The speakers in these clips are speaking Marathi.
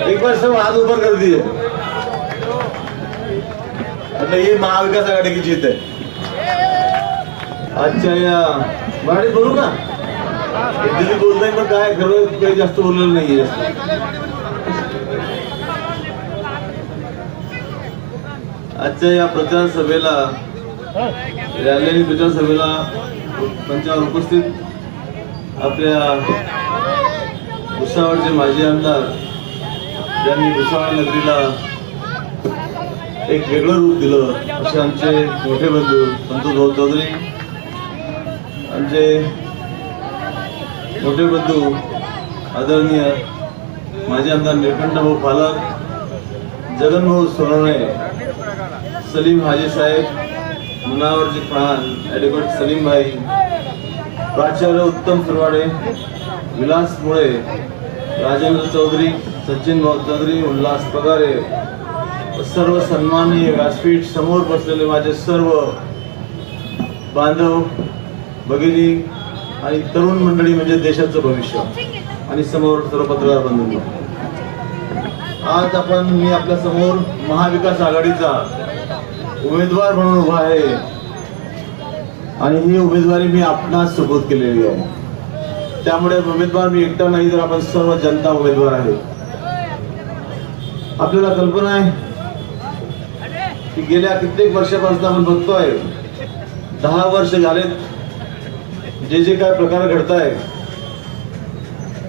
एक बार सब हाथ ऊपर कर दिए। मतलब ये महाविकास आघाड़ी की जीत है। अच्छा या मराठी बोलू का? हिंदी बोलता है पण काय खरं काही जास्त बोललेलं नाहीये। आजच्या या प्रचार सभेला रॅली प्रचार सभेला मंचावर उपस्थित आपल्या भुसावळचे माजी आमदार ज्यांनी भुसावळ नगरीला एक वेगळं रूप दिलं असे आमचे मोठे बंधू संतोष भाऊ चौधरी, आमचे मोठे बंधू आदरणीय माजी आमदार निळकंठ भाऊ पालक, जगन भाऊ सोनवणे, सलीम हाजी साहेब, मुनावरजी खान, ॲडव्होकेट सलीम भाई, प्राचार्य उत्तम सुरवाडे, विलास मुळे, राजेंद्र चौधरी, सचिन भाऊ चौधरी, उल्हास पगारे, सर्व सन्माननीय व्यासपीठ समोर बसलेले माझे सर्व बांधव भगिनी आणि तरुण मंडळी म्हणजे देशाचं भविष्य आणि समोर सर्व पत्रकार बंधूंनो, आज मी आपल्या समोर महाविकास आघाडीचा उमेदवार म्हणून उभा आहे आणि ही उमेदवारी मी आपणास सुपूर्द केलेली आहे। त्यामुळे उमेदवार मी एकटा नाही तर आपण सर्व जनता उमेदवार आहे। आपल्याला कल्पना आहे की गेल्या कित्येक वर्षापासून आपण बघतोय 10 वर्ष झालेत जे काय प्रकार घडताय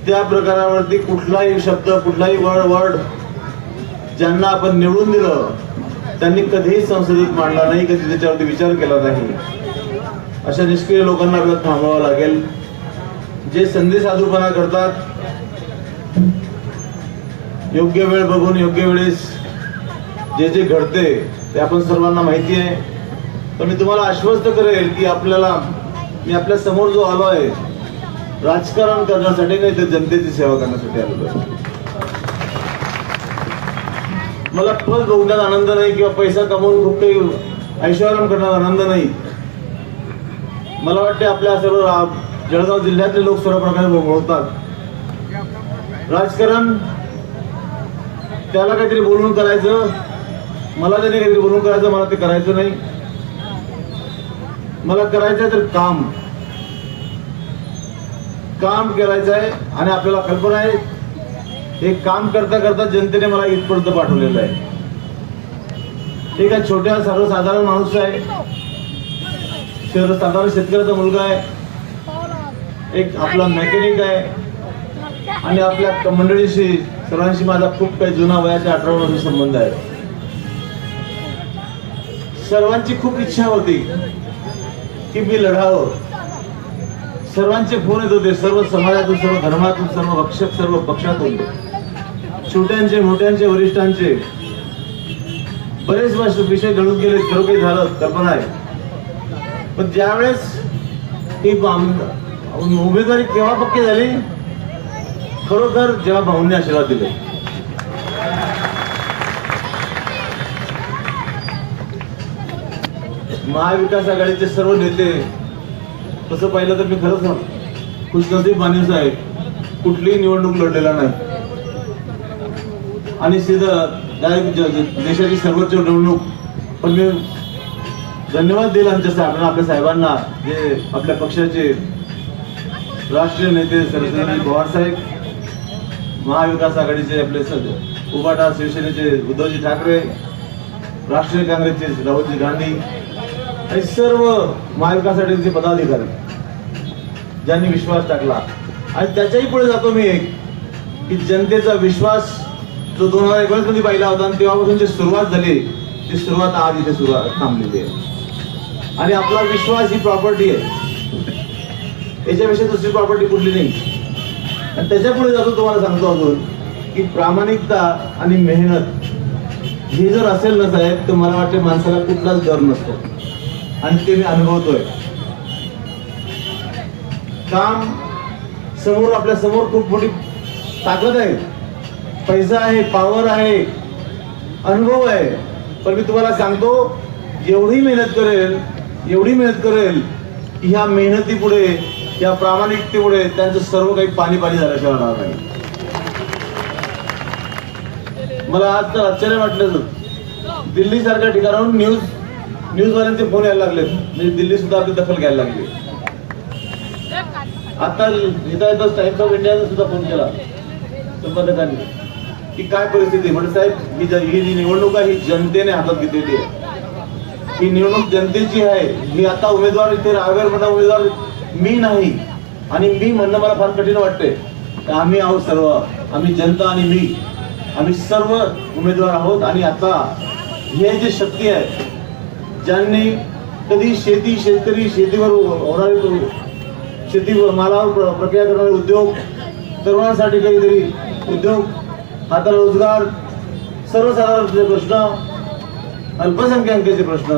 त्या प्रकारावरती कुठलाही शब्द कुठलाही वर्ड ज्यांना आपण निवडून दिलं त्यांनी कधीही संसदेत मांडला नाही, कधी त्याच्यावरती विचार केला नाही। अशा निष्क्रिय लोकांना आपल्याला थांबवावं लागेल। जे संधी साधूपणा करतात, योग्य वेळ बघून योग्य वेळेस जे घडते ते आपण सर्वांना माहिती आहे। पण मी तुम्हाला आश्वस्त करेल की मी आपल्या समोर जो आलो आहे राजकारण करण्यासाठी नाही तर जनतेची सेवा करण्यासाठी आलो आहे। मला पद भोगण्यात आनंद नाही किंवा पैसा कमवून खूप काही ऐशोआराम करण्यात आनंद नाही। मला वाटते आपल्या सर्व जळगाव जिल्ह्यातले लोक सर्व प्रकारे भोगवतात। राजकारण त्याला काहीतरी बोलून करायचं, मला त्याने काहीतरी बोलून करायचं, मला ते करायचं नाही। मला करायचं तर काम करायचं आहे आणि आपल्याला कल्पना आहे हे काम करता करता जनतेने मला इथपर्यंत पाठवलेलं आहे। ठीक आहे, छोट्या सर्वसाधारण माणूस आहे, साधारण शेतकऱ्याचा मुलगा आहे, एक आपला मेकॅनिक आहे आणि आपल्या मंडळीशी सर्वांशी माझा खूप काही जुना वयाच्या 18 वर्षाचा संबंध आहे। सर्वांची खूप इच्छा होती की मी लढावं। सर्वांचे फोन येत होते, सर्व समाजातून, सर्व धर्मातून, सर्व भक्षक, सर्व पक्षातून, छोट्यांचे मोठ्यांचे वरिष्ठांचे बरेच विषय घडून गेले, सर्व काही झालं कल्पना आहे। पण ज्यावेळेस ही उमेदवारी केव्हा पक्की झाली, खरोखर जेव्हा भाऊंनी आशीर्वाद दिले। महाविकास आघाडीचे सर्व नेते, तसं पाहिलं तर मी खरंच खुशनसीब माणूस आहे, कुठलीही निवडणूक लढलेला नाही आणि देशाची सर्वोच्च निवडणूक। पण मी धन्यवाद दिला आपल्या साहेबांना, जे आपल्या पक्षाचे राष्ट्रीय नेते सरस्वती पवार साहेब, महाविकास आघाडीचे आपले उभाटा शिवसेनेचे उद्धवजी ठाकरे, राष्ट्रीय काँग्रेसचे राहुलजी गांधी आणि सर्व महाविकास आघाडीचे पदाधिकारी ज्यांनी विश्वास टाकला। आणि त्याच्याही पुढे जातो मी एक की जनतेचा विश्वास जो 2019 मध्ये पाहिला होता आणि तेव्हापासून जी सुरुवात झाली ती सुरुवात आज इथे थांबलेली आहे। आणि आपला विश्वास ही प्रॉपर्टी आहे, याच्यापेक्षा दुसरी प्रॉपर्टी कुठली नाही। आणि त्याच्या पुढे जातो तुम्हाला सांगतो अजून की प्रामाणिकता आणि मेहनत ही जर असेल ना साहेब तर मला वाटते माणसाला कुठलाच डर नसतो आणि ते मी अनुभवतोय। काम समोर आपल्या समोर खूप मोठी ताकद आहे, पैसा आहे, पॉवर आहे, अनुभव आहे। पण मी तुम्हाला सांगतो एवढी मेहनत करेल की ह्या मेहनतीपुढे, या प्रामाणिकतेमुळे त्यांचं सर्व काही पाणी झाल्याशिवाय राहणार नाही। मला आज तर आश्चर्य वाटलं, दिल्ली सारख्या ठिकाणाहून न्यूजवाल्यांचे फोन यायला लागले, म्हणजे दिल्ली सुद्धा आपली दखल घ्यायला लागली. आता इथं टाइम्स ऑफ इंडियाने सुद्धा फोन केला संपादकांनी की काय परिस्थिती. म्हणजे साहेब ही जी निवडणूक आहे ही जनतेने हातात घेतलेली आहे, ही निवडणूक जनतेची आहे. ही आता उमेदवार इथे राहावेर म्हणा उमेदवार मी नाही, आणि मी म्हणणं मला फार कठीण वाटते. आम्ही आहोत सर्व, आम्ही जनता आणि मी, आम्ही सर्व उमेदवार आहोत. आणि आता हे जे शक्ती आहे, ज्यांनी कधी शेतकरी शेतीवर होणारे शेती मालावर प्रक्रिया करणारे उद्योग, तरुणांसाठी काहीतरी उद्योग, आता रोजगार, सर्वसाधारणचे प्रश्न, अल्पसंख्याकांचे प्रश्न,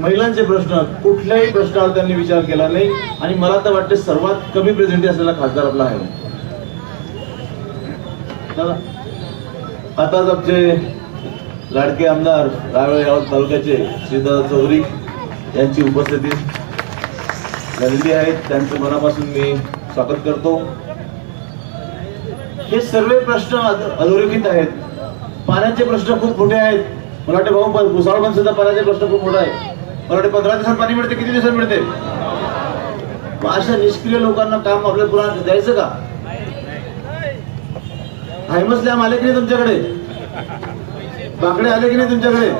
महिलांचे प्रश्न, कुठल्याही प्रश्नावर त्यांनी विचार केला नाही. आणि मला तर वाटते सर्वात कमी प्रेझेंटी असलेला खासदार आपला आहे. आताच आमचे लाडके आमदार रावेर यावत तालुक्याचे श्रीदादा चौधरी यांची उपस्थिती झालेली आहे, त्यांचं मनापासून मी स्वागत करतो. हे सर्व प्रश्न अधोरेखित आहेत. पाण्याचे प्रश्न खूप मोठे आहेत. मला वाटते भाऊ भुसावळ सुद्धा पाण्याचे प्रश्न खूप मोठा आहे. मला वाटते 15 दिवसात पाणी मिळते, किती दिवसात मिळते. अशा निष्क्रिय लोकांना काम आपल्या पुन्हा द्यायचं का. हायमस लॅम आले की नाही तुमच्याकडे, बाकडे आले की नाही तुमच्याकडे.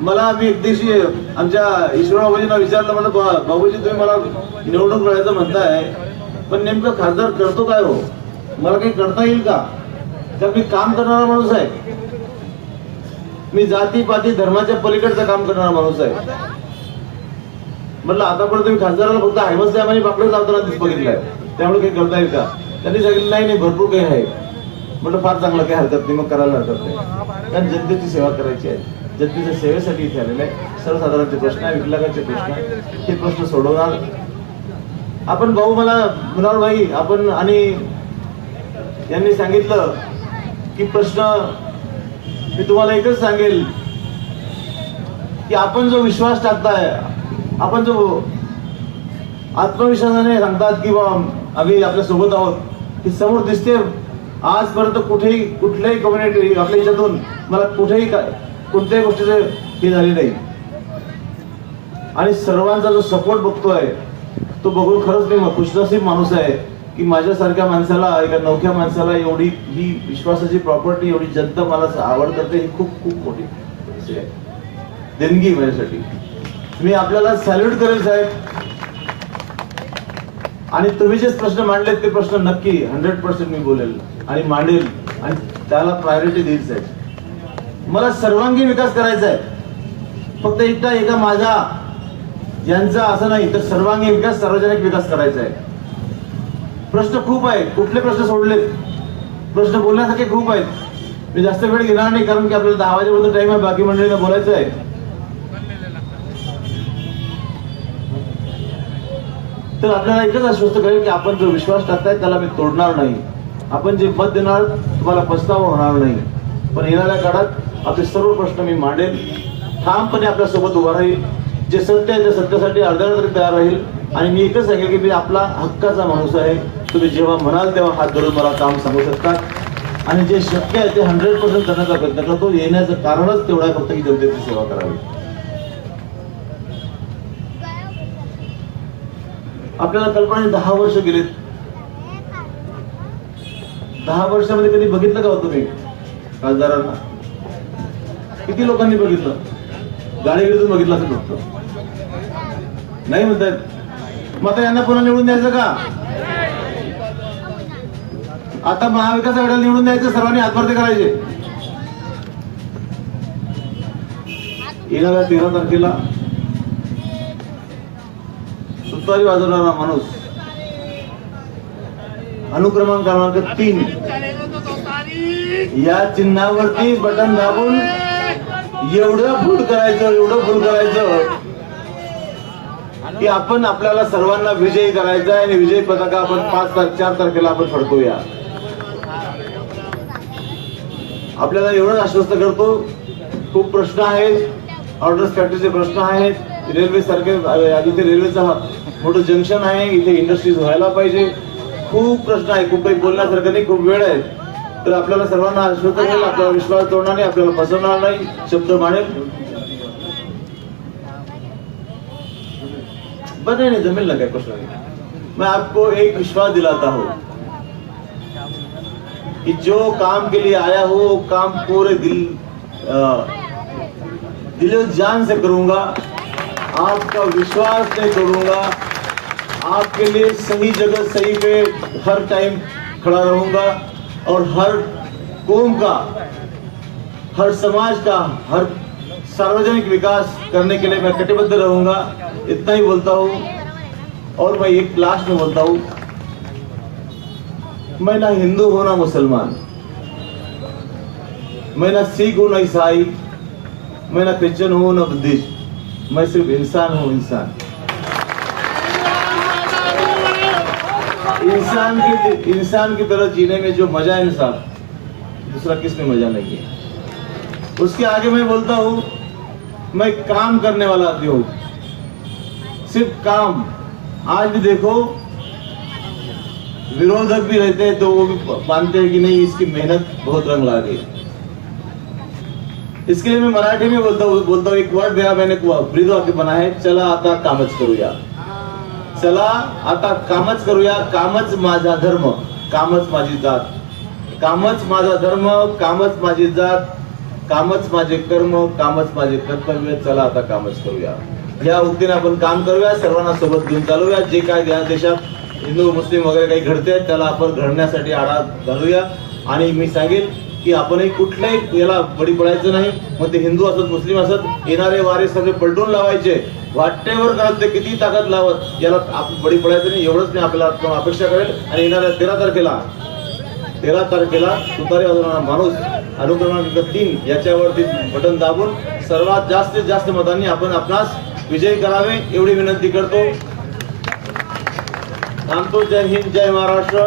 मला मी एक दिवशी आमच्या ईश्वरराव बाबूजींना विचारलं, म्हणलं बाबूजी तुम्ही मला निवडणूक लढायचं म्हणताय, पण नेमकं खासदार करतो काय हो, मला काही करता येईल का. तर मी काम करणारा माणूस आहे, मी जाती पाती धर्माच्या पलीकडचं काम करणारा माणूस आहे. म्हटलं आतापर्यंत तुम्ही खासदाराला फक्त हायमस लॅम आणि बाकडे लावताना बघितलंय, त्यामुळे काही करता येईल का. त्यांनी सांगितलं नाही भरपूर काही आहे. म्हटलं फार चांगलं, काही हरकत नाही, मग करायला हरकत नाही. कारण जनतेची सेवा करायची आहे, जनतेच्या सेवेसाठी इथे आलेलं आहे. सर्वसाधारणचे प्रश्न आहे, विकलांगाचे प्रश्न आहे, हे प्रश्न सोडवणार आपण. भाऊ मला म्हणाल भाई आपण, आणि यांनी सांगितलं की प्रश्न मी तुम्हाला एकच सांगेल की आपण जो विश्वास टाकताय, आपण जो आत्मविश्वासाने सांगतात की बा आम्ही आपल्या सोबत आहोत, की समोर दिसते. आजपर्यंत कुठल्याही कम्युनिटी आपल्या याच्यातून मला कोणत्याही गोष्टीचे हे झाले नाही. आणि सर्वांचा जो सपोर्ट बघतोय तो बघून खरंच मी खुशनसीब माणूस आहे की माझ्यासारख्या माणसाला, एका नवख्या माणसाला एवढी ही विश्वासाची प्रॉपर्टी, एवढी जनता मला आवड करते, ही खूप खूप मोठी देणगी माझ्यासाठी. मी आपल्याला सॅल्यूट करेल साहेब. आणि तुम्ही जे प्रश्न मांडलेत ते प्रश्न नक्की 100% मी बोलेल आणि मांडेल, आणि त्याला प्रायोरिटी देईल साहेब. मला सर्वांगीण विकास करायचा आहे, फक्त एका माझा यांचा असं नाही, तर सर्वांगीण विकास, सार्वजनिक विकास करायचा आहे. प्रश्न खूप आहेत, कुठले प्रश्न सोडलेत, प्रश्न बोलण्यासारखे खूप आहेत. मी जास्त वेळ घेणार नाही, कारण की आपल्याला 10 वाजेपर्यंत टाइम आहे, बाकी मंडळींना बोलायचं आहे. तर आपल्याला एकच आश्वस्त करेल की आपण जो विश्वास टाकताय त्याला मी तोडणार नाही. आपण जे मत देणार तुम्हाला पस्तावा होणार नाही. पण येणाऱ्या काळात आपले सर्व प्रश्न मी मांडेल, ठामपणे आपल्या सोबत उभा राहील. जे सत्य आहे त्या सत्यासाठी अर्ध्याला तरी तयार राहील. आणि मी एकच सांगेल की मी आपला हक्काचा माणूस आहे. तुम्ही जेव्हा म्हणाल तेव्हा हात धरून मला काम सांगू शकता, आणि जे शक्य आहे ते 100% करण्याचा प्रयत्न करतो. येण्याचं कारणच तेवढं आहे फक्त की जनतेची सेवा करावी. आपल्याला कल्पना 10 वर्ष गेलेत. 10 वर्षामध्ये कधी बघितलं का हो तुम्ही खासदारांना? किती लोकांनी बघितलं? गाडीवरून बघितलं असेल फक्त, नाही म्हणतात. मग आता यांना पुन्हा निवडून द्यायचं का? आता महाविकास आघाडीला निवडून द्यायचं, सर्वांनी हातभरते करायचे. येणाऱ्या 13 तारखेला तुतारी वाजवणारा माणूस, अनुक्रमांक क्रमांक 3 या चिन्हावरती बटन दाबून एवढं फूल करायचं की आपण आपल्याला सर्वांना विजयी करायचा आहे. आणि विजयी पताका आपण 4 तारखेला आपण फडकवूया. आपल्याला एवढंच आश्वस्त करतो. खूप प्रश्न आहेत, ऑर्डर्स फॅक्टरीचे प्रश्न आहेत, रेल्वे सारखे इथे रेल्वेचा मोठं जंक्शन आहे, इथे इंडस्ट्रीज व्हायला पाहिजे. खूप प्रश्न आहे, खूप काही बोलण्यासारखं नाही, खूप वेळ आहे. तर आपल्याला सर्वांना आश्वस्त करेल, आपल्याला विश्वास तोडणार नाही, आपल्याला फसवणार नाही, शब्द मानेल. नहीं जमीन लगा कुछ नहीं. मैं आपको एक विश्वास दिलाता हूँ कि जो काम के लिए आया हूँ वो काम पूरे दिलो जान से करूंगा. आपका विश्वास नहीं तोड़ूंगा. आपके लिए सही जगह सही पे हर टाइम खड़ा रहूंगा और हर कौम का, हर समाज का, हर सार्वजनिक विकास करने के लिए मैं कटिबद्ध रहूंगा. इतना ही बोलता हूँ. और मैं एक लास्ट में बोलता हूँ, मैं ना हिंदू हूं ना मुसलमान, मैं ना सिख हूं ना ईसाई, मैं ना क्रिश्चियन हूं ना बुद्धिस्ट. मैं सिर्फ इंसान हूं. इंसान की तरह जीने में जो मजा है ना साहब, दूसरा किसमें मजा नहीं है. उसके आगे मैं बोलता हूँ, मैं काम करने वाला आदमी हूँ. सिर्फ काम. आज भी देखो विरोधक भी रहते हैं तो वो भी मानते हैं कि नहीं इसकी मेहनत बहुत रंग ला गई. इसके लिए मैं मराठी में बोलता हूँ एक वर्ड मेरा मैंने ब्रीद वाक्य बना है, चला आता कामच करूया. चला आता कामच करूया. कामच माझा धर्म, कामच माझी जात. कामच माझा धर्म, कामच माझी जात. कामच माझे कर्म, कामच माझे कर्तव्य. चला आता कामच करूया. या उक्तीने आपण काम करूया, सर्वांना सोबत घेऊन चालूया. जे काय या देशात हिंदू मुस्लिम वगैरे काही घडते त्याला आपण घडण्यासाठी आळा घालूया. आणि मी सांगेल की आपणही कुठल्याही याला बळी पडायचं नाही. मग ते हिंदू असत मुस्लिम असत, येणारे वारे सगळे पलटून लावायचे. वाटेवर करत ते किती ताकद लावत याला आपण बळी पडायचं नाही. एवढंच मी आपल्याला अपेक्षा करेल. आणि येणाऱ्या 13 तारखेला तुतारी वाजवणारा माणूस अनुक्रमांक 3 याच्यावरती बटन दाबून सर्वात जास्तीत जास्त मतांनी आपण आपणास विजयी करावे एवढी विनंती करतो. थांबतो. जय हिंद, जय महाराष्ट्र.